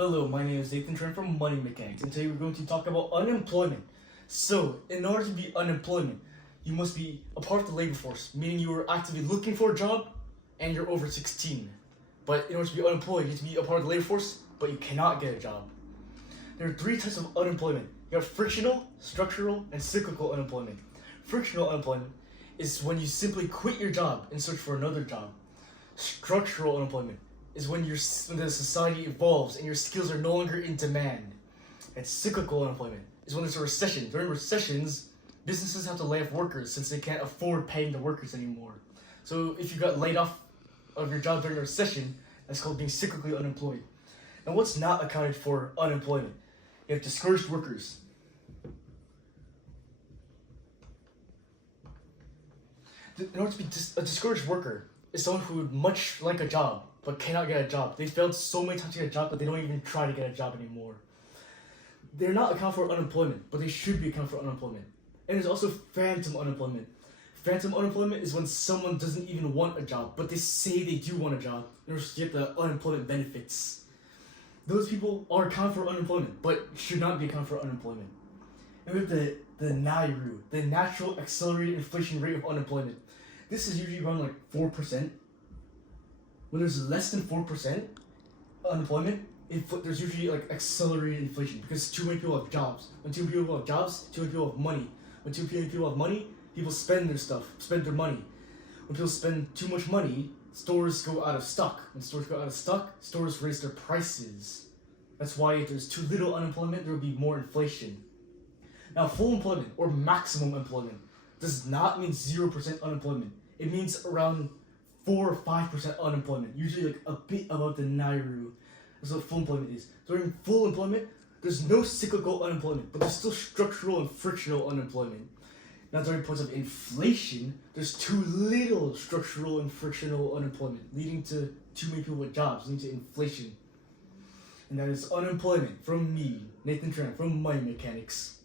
Hello, my name is Nathan Trent from Money Mechanics, and today we're going to talk about unemployment. So, in order to be unemployment, you must be a part of the labor force, meaning you are actively looking for a job and you're over 16. But in order to be unemployed, you have to be a part of the labor force, but you cannot get a job. There are three types of unemployment. You have frictional, structural, and cyclical unemployment. Frictional unemployment is when you simply quit your job and search for another job. Structural unemployment is when the society evolves and your skills are no longer in demand. And cyclical unemployment is when there's a recession. During recessions, businesses have to lay off workers since they can't afford paying the workers anymore. So if you got laid off of your job during a recession, that's called being cyclically unemployed. And what's not accounted for unemployment? You have discouraged workers. In order to be a discouraged worker is someone who would much like a job but cannot get a job. They failed so many times to get a job that they don't even try to get a job anymore. They're not accounted for unemployment, but they should be accounted for unemployment. And there's also phantom unemployment. Phantom unemployment is when someone doesn't even want a job, but they say they do want a job in order to get the unemployment benefits. Those people are accounted for unemployment, but should not be accounted for unemployment. And we have the NAIRU, the Natural Accelerated Inflation Rate of Unemployment. This is usually around like 4%. When there's less than 4% unemployment, there's usually like accelerated inflation because too many people have jobs. When too many people have jobs, too many people have money. When too many people have money, people spend their money. When people spend too much money, stores go out of stock. When stores go out of stock, stores raise their prices. That's why if there's too little unemployment, there will be more inflation. Now, full employment or maximum employment does not mean 0% unemployment. It means around 4 or 5% unemployment, usually like a bit above the NAIRU. That's what full employment is. During full employment, there's no cyclical unemployment, but there's still structural and frictional unemployment. Now, during points of inflation, there's too little structural and frictional unemployment, leading to too many people with jobs, leading to inflation. And that is unemployment from me, Nathan Trent, from Money Mechanics.